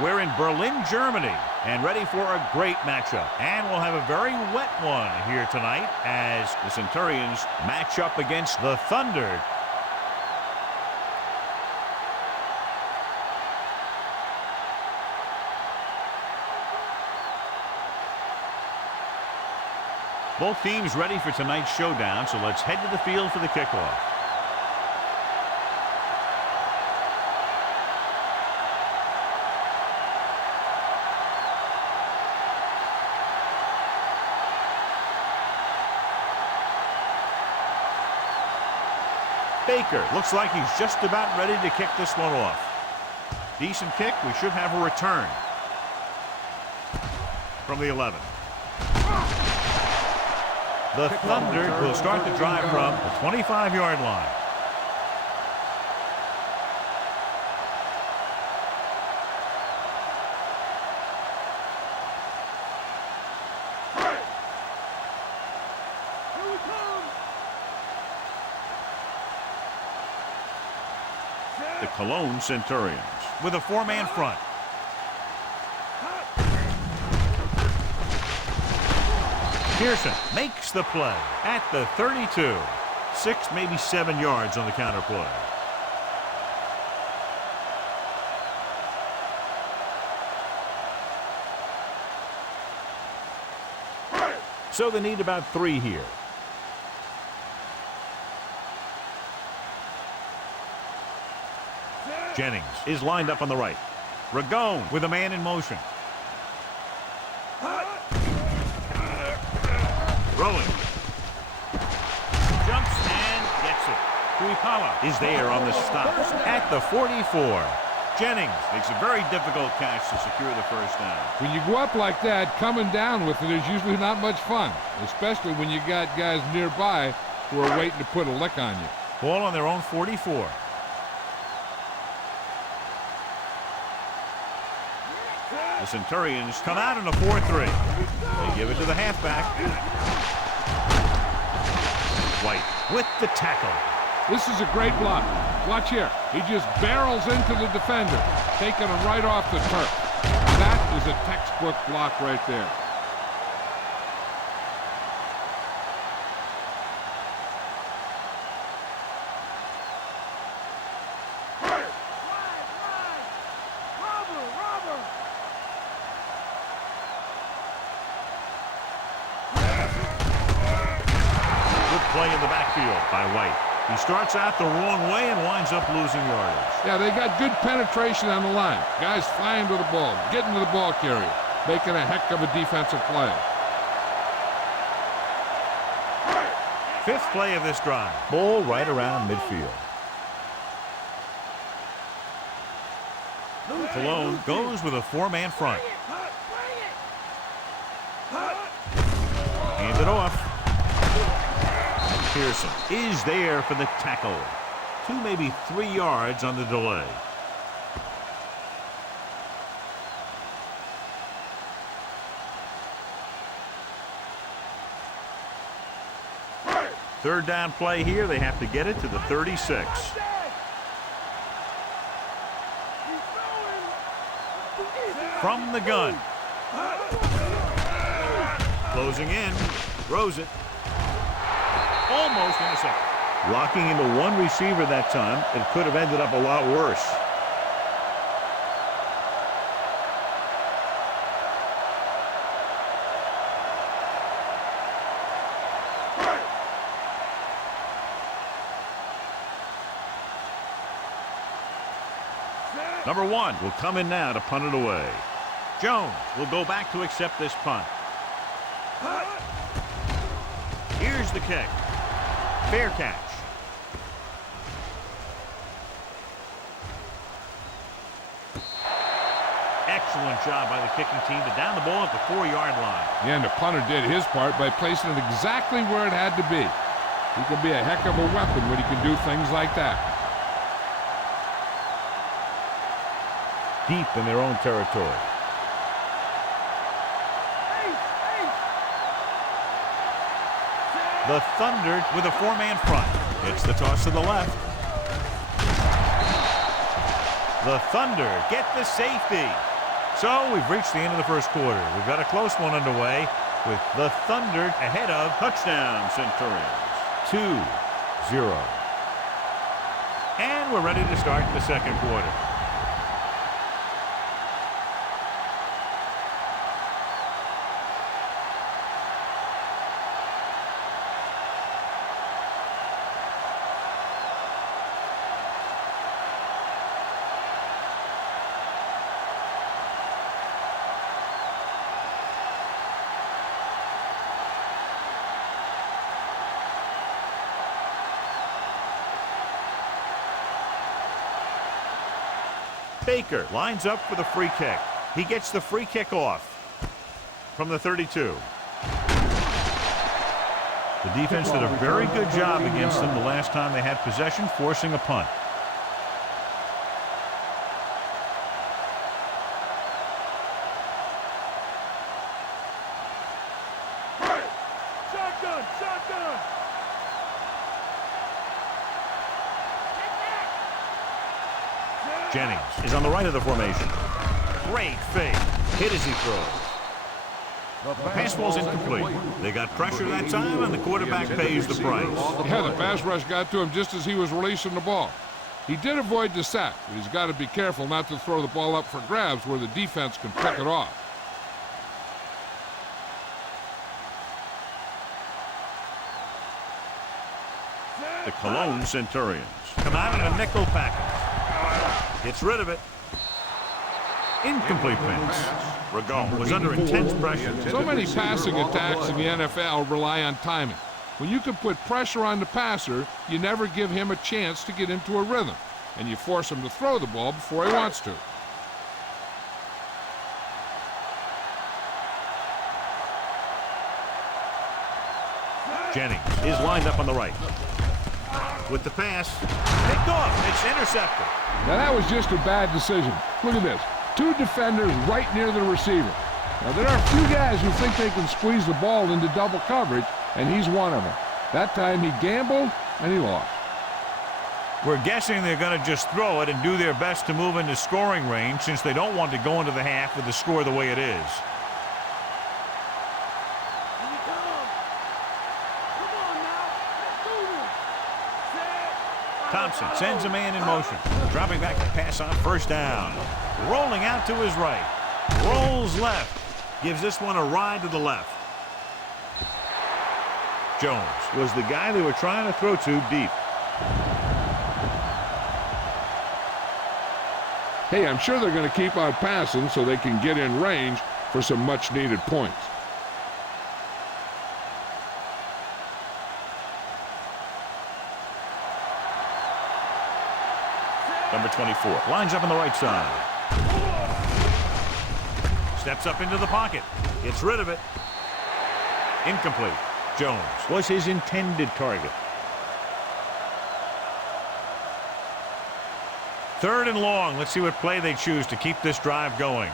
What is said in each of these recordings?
We're in Berlin, Germany, and ready for a great matchup. And we'll have a very wet one here tonight as the Centurions match up against the Thunder. Both teams ready for tonight's showdown, so let's head to the field for the kickoff. Baker looks like he's just about ready to kick this one off. Decent kick. We should have a return from the 11. The Thunder will start the drive from the 25-yard line. The Cologne Centurions with a four-man front. Pearson makes the play at the 32. 6, maybe 7 yards on the counter play. So they need about 3 here. Jennings is lined up on the right. Ragone with a man in motion. Rolling. Jumps and gets it. Kuipala is there on the stop at the 44. Jennings makes a very difficult catch to secure the first down. When you go up like that, coming down with it is usually not much fun, especially when you got guys nearby who are waiting to put a lick on you. Ball on their own 44. The Centurions come out in a 4-3. They give it to the halfback. White with the tackle. This is a great block. Watch here. He just barrels into the defender, taking him right off the turf. That is a textbook block right there. Play in the backfield by White. He starts out the wrong way and winds up losing yardage. Yeah, they got good penetration on the line. Guys flying to the ball, getting to the ball carrier, making a heck of a defensive play. 5th play of this drive. Ball right around midfield. Cologne goes with a 4-man front. Hand it off. Pearson is there for the tackle. 2, maybe 3 yards on the delay. Third down play here. They have to get it to the 36. From the gun. Closing in. Throws it. Almost intercepted. Locking into one receiver that time. It could have ended up a lot worse. Number 1 will come in now to punt it away. Jones will go back to accept this punt. Here's the kick. Fair catch. Excellent job by the kicking team to down the ball at the 4-yard line. Yeah, and the punter did his part by placing it exactly where it had to be. He can be a heck of a weapon when he can do things like that. Deep in their own territory. The Thunder with a 4-man front. It's the toss to the left. The Thunder get the safety. So we've reached the end of the first quarter. We've got a close one underway with the Thunder ahead of touchdown Centurions. 2-0. And we're ready to start the second quarter. Baker lines up for the free kick. He gets the free kick off from the 32. The defense did a very good job against them the last time they had possession, forcing a punt. Shotgun, shotgun. Jennings is on the right of the formation. Great fake. Hit as he throws. The pass ball's incomplete. They got pressure that time, and the quarterback pays the price. Yeah, the pass rush got to him just as he was releasing the ball. He did avoid the sack, but he's got to be careful not to throw the ball up for grabs where the defense can pick it off. The Cologne Centurions come out in a nickel package. Gets rid of it. Incomplete pass. Ragon was under intense pressure. So many passing attacks in the NFL rely on timing. When you can put pressure on the passer, you never give him a chance to get into a rhythm, and you force him to throw the ball before he wants to. Jennings is lined up on the right. With the pass, picked off. It's intercepted. Now that was just a bad decision. Look at this. Two defenders right near the receiver. Now there are a few guys who think they can squeeze the ball into double coverage, and he's one of them. That time he gambled, and he lost. We're guessing they're going to just throw it and do their best to move into scoring range since they don't want to go into the half with the score the way it is. Thompson sends a man in motion. Dropping back to pass on first down. Rolling out to his right. Rolls left. Gives this one a ride to the left. Jones was the guy they were trying to throw to deep. Hey, I'm sure they're going to keep on passing so they can get in range for some much-needed points. Number 24 lines up on the right side. Steps up into the pocket. Gets rid of it. Incomplete. Jones was his intended target. Third and long. Let's see what play they choose to keep this drive going.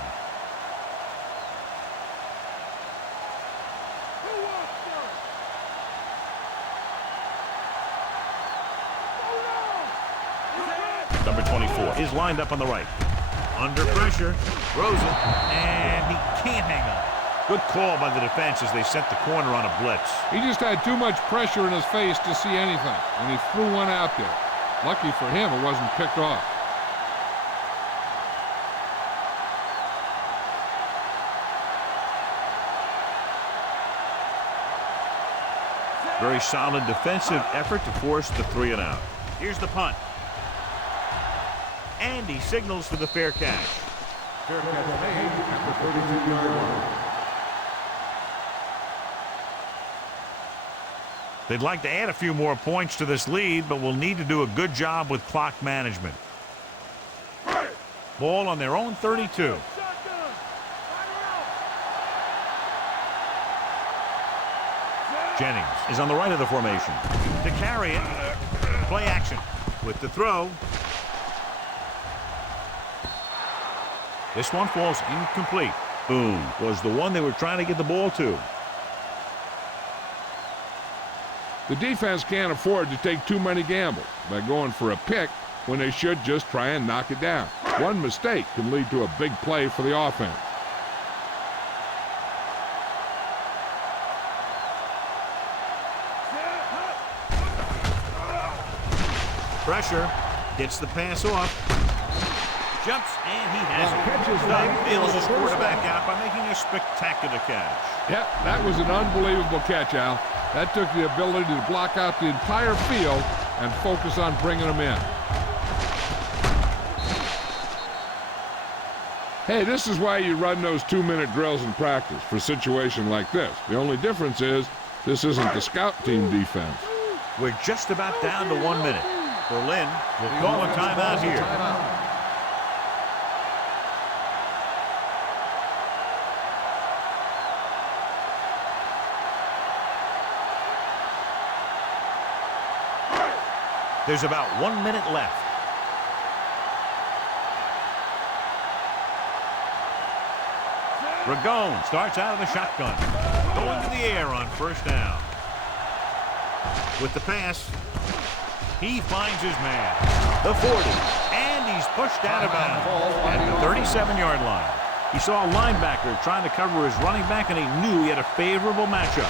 Number 24 is lined up on the right. Under pressure. Throws it. And he can't hang on. Good call by the defense as they sent the corner on a blitz. He just had too much pressure in his face to see anything, and he threw one out there. Lucky for him, it wasn't picked off. Very solid defensive effort to force the 3 and out. Here's the punt. And he signals for the fair catch. Fair catch made at the 32-yard line. They'd like to add a few more points to this lead, but will need to do a good job with clock management. Ball on their own 32. Jennings is on the right of the formation. To carry it. Play action with the throw. This one falls incomplete. Boom was the one they were trying to get the ball to. The defense can't afford to take too many gambles. By going for a pick, when they should just try and knock it down. One mistake can lead to a big play for the offense. Pressure. Gets the pass off. Jumps, and he has it. Doug bails his quarterback out by making a spectacular catch. Yep, that was an unbelievable catch, Al. That took the ability to block out the entire field and focus on bringing them in. Hey, this is why you run those 2-minute drills in practice for a situation like this. The only difference is this isn't the scout team defense. We're just about down to 1 minute. Berlin will call a timeout here. There's about 1 minute left. Ragone starts out of the shotgun. Going to the air on first down. With the pass, he finds his man. The 40. And he's pushed out of bounds at the 37-yard line. He saw a linebacker trying to cover his running back, and he knew he had a favorable matchup.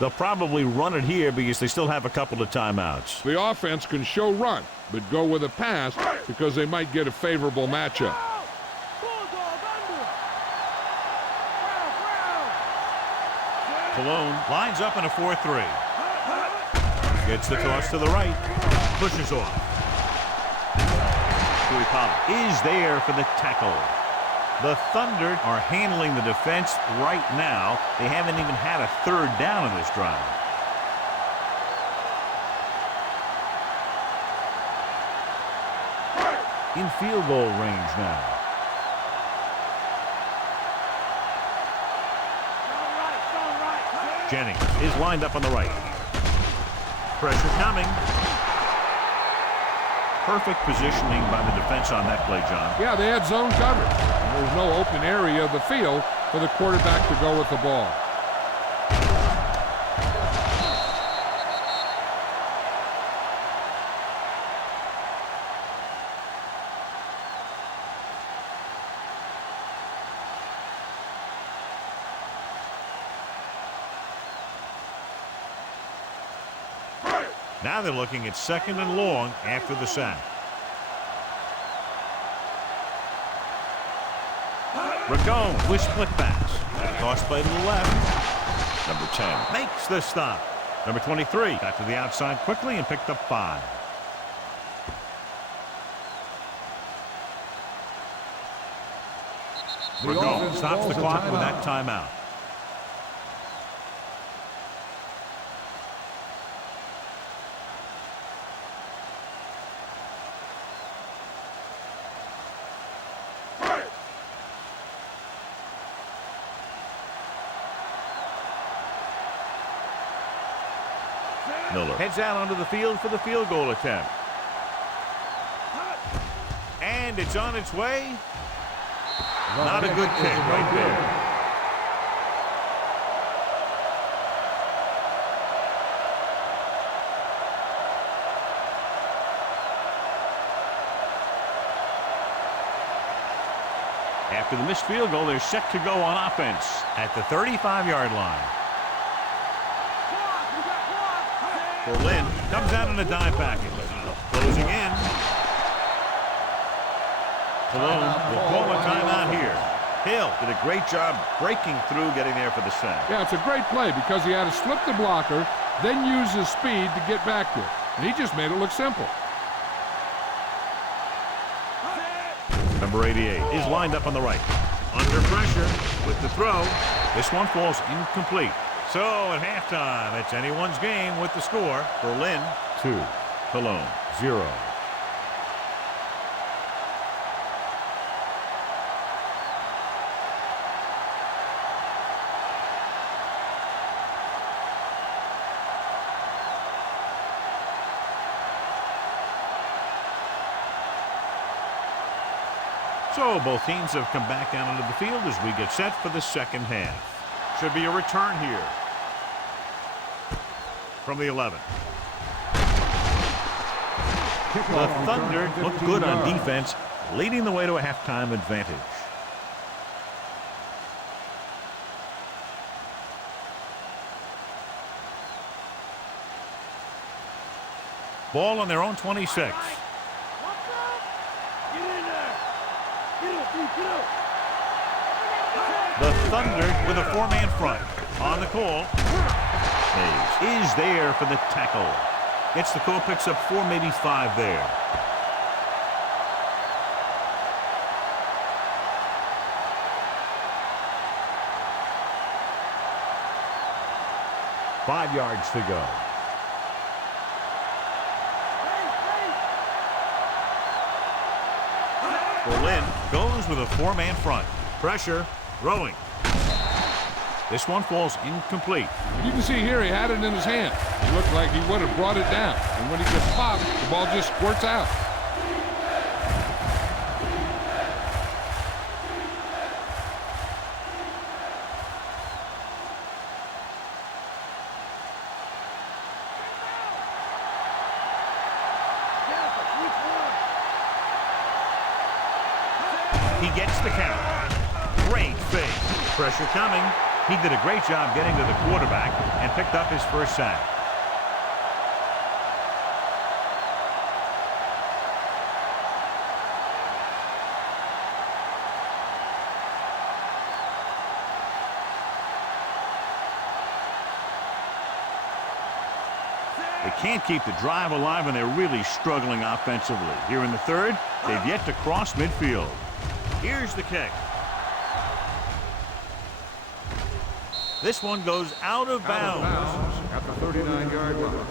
They'll probably run it here because they still have a couple of timeouts. The offense can show run, but go with a pass because they might get a favorable matchup. Cologne lines up in a 4-3. Gets the toss to the right. Pushes off. Is there for the tackle. The Thunder are handling the defense right now. They haven't even had a third down in this drive. In field goal range now. Jennings is lined up on the right. Pressure coming. Perfect positioning by the defense on that play, John. Yeah, they had zone coverage. There's no open area of the field for the quarterback to go with the ball. Now they're looking at 2nd and long after the sack. Ragone with split pass. Toss play to the left. Number 10 makes the stop. Number 23 got to the outside quickly and picked up 5. Ragone stops the clock with that timeout. Miller heads out onto the field for the field goal attempt. And it's on its way. Not a good kick right there. After the missed field goal, they're set to go on offense at the 35-yard line. Berlin comes out in a dime package. Closing in. Cologne will call a timeout here. Hill did a great job breaking through, getting there for the sack. Yeah, it's a great play because he had to slip the blocker, then use his speed to get back to it. And he just made it look simple. Number 88 is lined up on the right. Under pressure with the throw. This one falls incomplete. So at halftime, it's anyone's game with the score. Berlin 2, Cologne 0. So both teams have come back out onto the field as we get set for the second half. Should be a return here. From the 11. The Thunder look good on defense, leading the way to a halftime advantage. Ball on their own 26. The Thunder with a four-man front. On the call. Hayes is there for the tackle. Gets the call, picks up 4, maybe 5 there. Five yards to go. Berlin goes with a four-man front. Pressure, throwing. This one falls incomplete. You can see here he had it in his hand. It looked like he would have brought it down. And when he gets popped, the ball just squirts out. He gets the count. Great fake. Pressure coming. He did a great job getting to the quarterback and picked up his first sack. They can't keep the drive alive, and they're really struggling offensively. Here in the third, they've yet to cross midfield. Here's the kick. This one goes out of bounds. At the 39-yard line.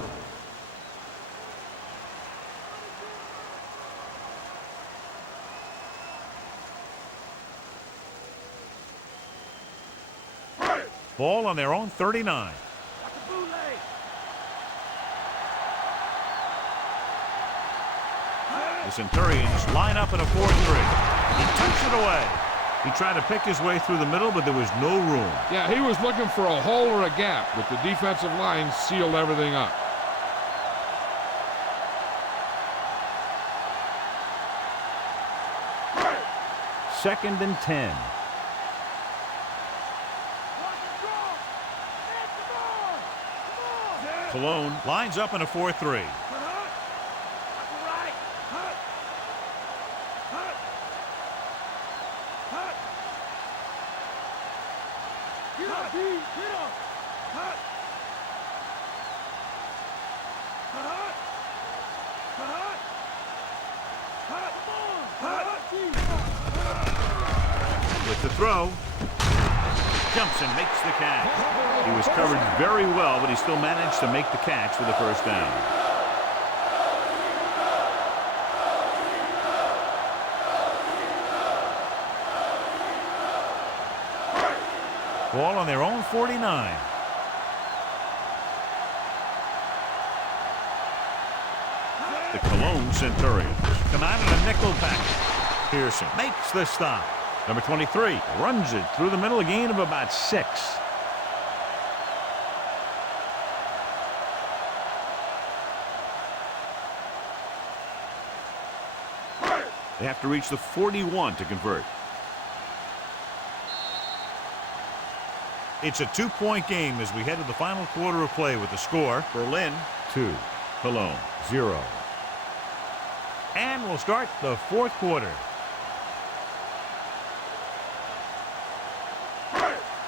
Ball on their own 39. The Centurions line up in a 4-3. He tucks it away. He tried to pick his way through the middle, but there was no room. Yeah, he was looking for a hole or a gap, but the defensive line sealed everything up. Second and 10. Cologne lines up in a 4-3. With the throw, jumps and makes the catch. He was covered very well, but he still managed to make the catch for the first down. Ball on their own 49. The Cologne Centurions come out in a nickel package. Pearson makes the stop. Number 23 runs it through the middle, a gain of about 6. They have to reach the 41 to convert. It's a 2-point game as we head to the final quarter of play with the score: Berlin 2, Cologne 0. And we'll start the fourth quarter.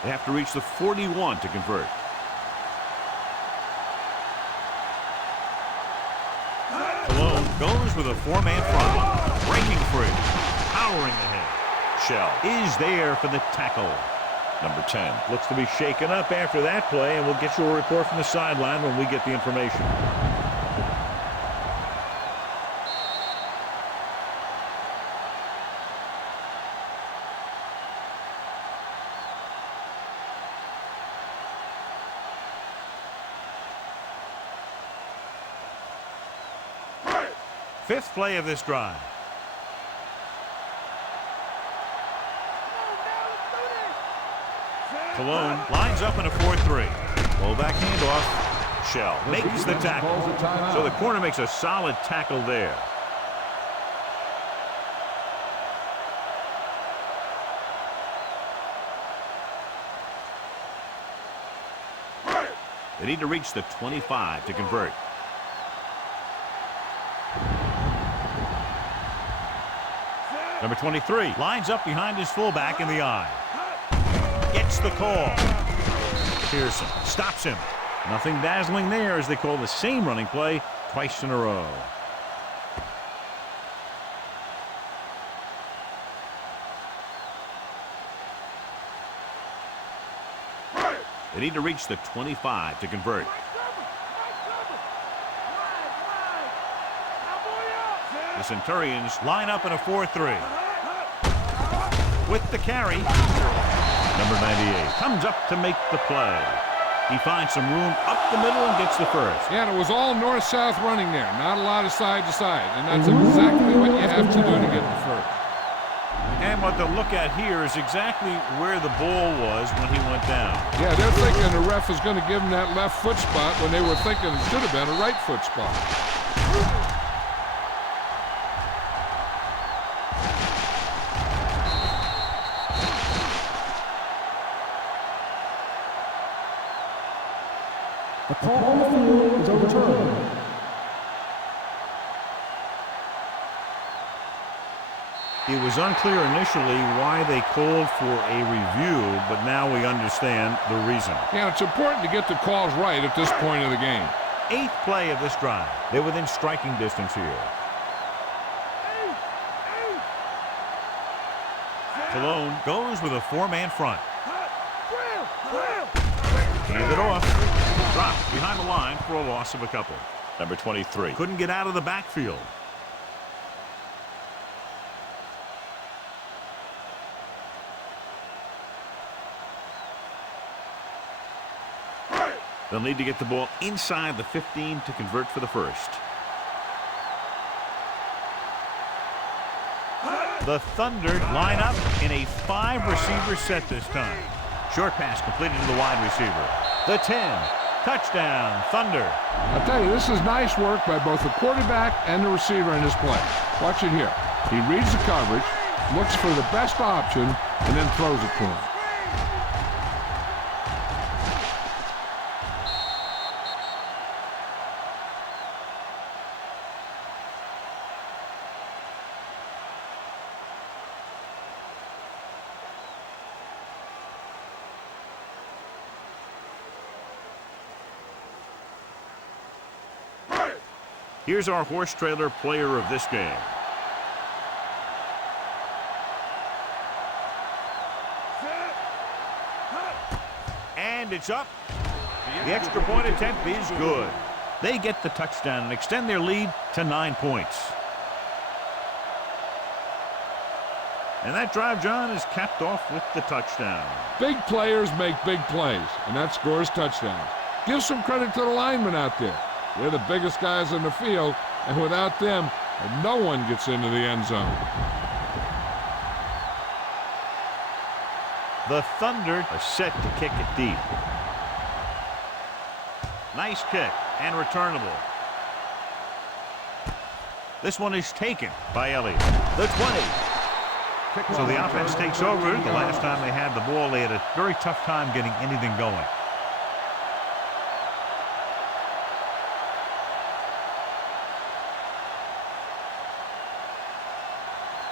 They have to reach the 41 to convert. Cologne goes with a four-man front. Breaking free. Powering ahead. Shell is there for the tackle. Number 10 looks to be shaken up after that play, and we'll get you a report from the sideline when we get the information. Fifth play of this drive. Cologne lines up in a 4-3. Fullback handoff. Shell makes the tackle. So the corner makes a solid tackle there. They need to reach the 25 to convert. Number 23 lines up behind his fullback in the eye. Gets the call. Pearson stops him. Nothing dazzling there as they call the same running play twice in a row. They need to reach the 25 to convert. The Centurions line up in a 4-3. With the carry, number 98 comes up to make the play. He finds some room up the middle and gets the first. Yeah, and it was all north-south running there. Not a lot of side-to-side. And that's exactly what you have to do to get the first. And what they'll look at here is exactly where the ball was when he went down. Yeah, they're thinking the ref is going to give him that left foot spot when they were thinking it should have been a right foot spot. The call on the field is overturned. It was unclear initially why they called for a review, but now we understand the reason. Yeah, it's important to get the calls right at this point of the game. 8th play of this drive. They're within striking distance here. Cologne goes with a 4-man front. Hand it off. Dropped behind the line for a loss of a couple. Number 23 couldn't get out of the backfield. They'll need to get the ball inside the 15 to convert for the first. The Thunder line up in a 5-receiver set this time. Short pass completed to the wide receiver. The 10. Touchdown, Thunder. I'll tell you, this is nice work by both the quarterback and the receiver in this play. Watch it here. He reads the coverage, looks for the best option, and then throws it to him. Here's our horse trailer player of this game. And it's up. The extra point attempt is good. They get the touchdown and extend their lead to 9 points. And that drive, John, is capped off with the touchdown. Big players make big plays, and that scores touchdowns. Give some credit to the linemen out there. They're the biggest guys in the field, and without them, no one gets into the end zone. The Thunder are set to kick it deep. Nice kick and returnable. This one is taken by Elliott. The 20. So the offense takes over. The last time they had the ball, they had a very tough time getting anything going.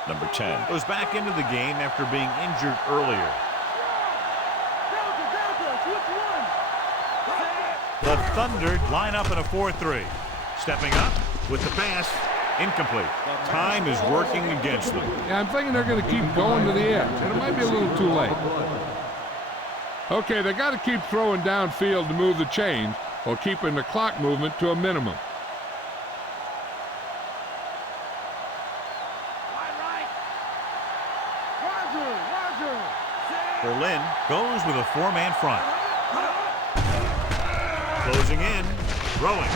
Number 10 goes back into the game after being injured earlier. The Thunder line up in a 4-3. Stepping up with the pass. Incomplete. Time is working against them. Yeah, I'm thinking they're going to keep going to the edge, and it might be a little too late. Okay, they got to keep throwing downfield to move the chains while keeping the clock movement to a minimum. Berlin goes with a 4-man front. Closing in, throwing,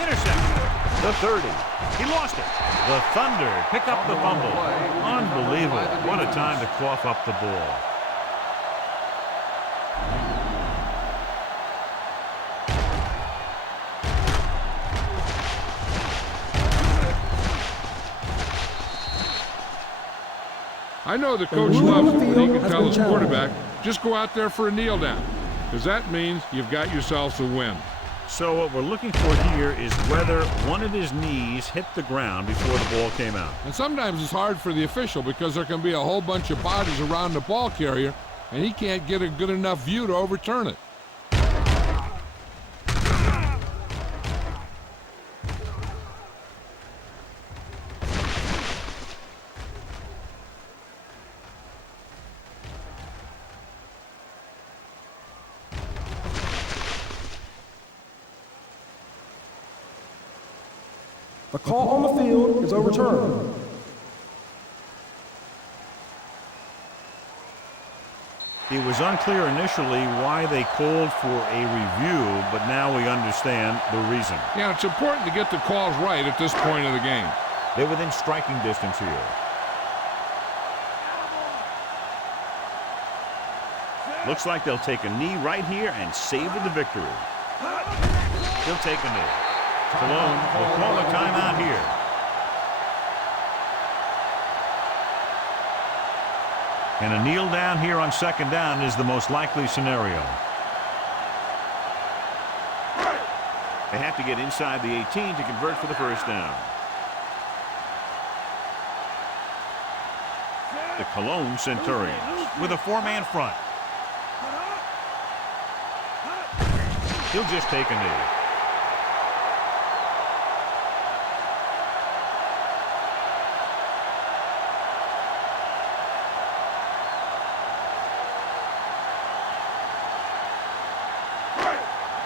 interception. The 30. He lost it. The Thunder pick up the fumble. Unbelievable. What a time to cough up the ball. I know the coach rule loves on it the when he field can has tell been his quarterback, challenged. just go out there for a kneel down, because that means you've got yourselves a win. So what we're looking for here is whether one of his knees hit the ground before the ball came out. And sometimes it's hard for the official because there can be a whole bunch of bodies around the ball carrier, and he can't get a good enough view to overturn it. The call on the field is overturned. It was unclear initially why they called for a review, but now we understand the reason. Yeah, it's important to get the calls right at this point of the game. They're within striking distance here. Looks like they'll take a knee right here and savor the victory. He'll take a knee. Cologne will call a timeout here. And a kneel down here on second down is the most likely scenario. They have to get inside the 18 to convert for the first down. The Cologne Centurions with a four-man front. He'll just take a knee.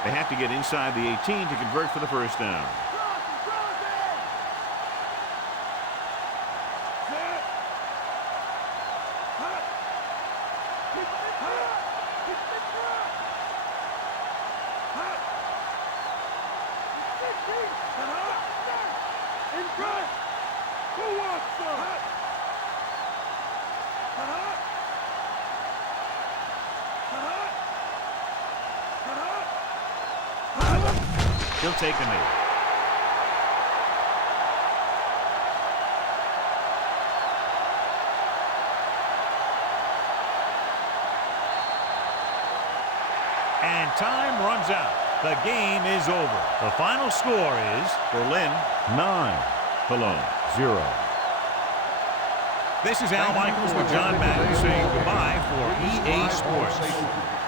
They have to get inside the 18 to convert for the first down. He'll take a knee. And time runs out. The game is over. The final score is Berlin 9, Cologne 0. This is Al Michaels with John Madden saying goodbye for EA Sports.